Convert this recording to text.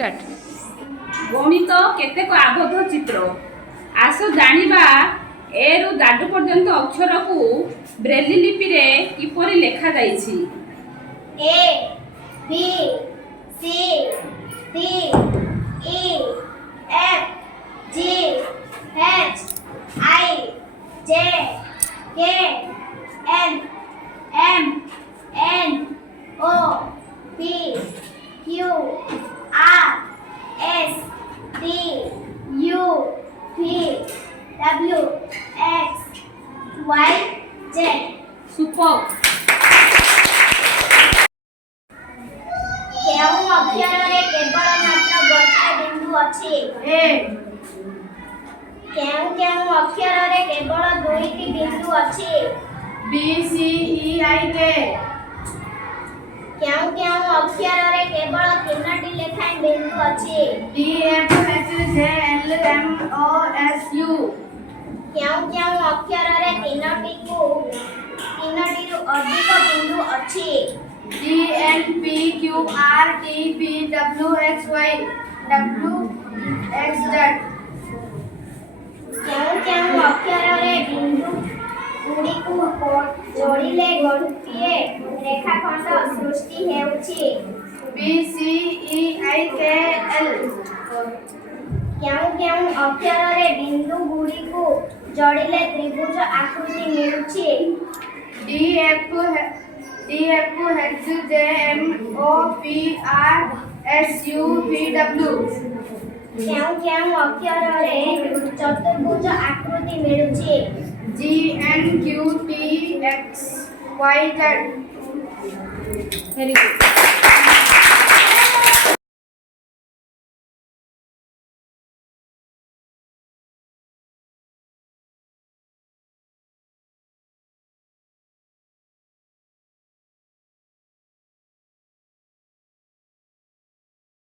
गणित केतेक आबद्ध चित्र आस जानिबा ए रु दाडू पर्यंत अक्षर को ब्रेली लिपि रे किपरि लेखा जाइछि। A B C D E F G H I J K L M N O P Q R S T U V W X Y Z. Super. केउं अक्षर रे केवल मात्र गोटे बिंदु अछि? ए। केउं अक्षर रे केवल दुईटी बिंदु अछि? बी सी ई आई के। केउं अक्षर रे केवल तीनोटी लेखाएं बिंदु अछि? D F H J L M O S U. केउं अक्षर रे तीनोटी रु अधिक बिंदु अछि? D N P Q R T P W X Y W X Z. केउं अक्षर रे बिंदु गुडी को जोड़िले गोटिए रेखाखंड सृष्टि हेउछि? बी सी ई आई के एल। केउं अक्षर रे बिंदु गुडी को जोड़िले त्रिभुज आकृति मिलुछि? D F H J M O P R S U V W. केउं अक्षर रे चतुर्भुज आकृति मिलुछि? G N Q T X Y Z. Very good.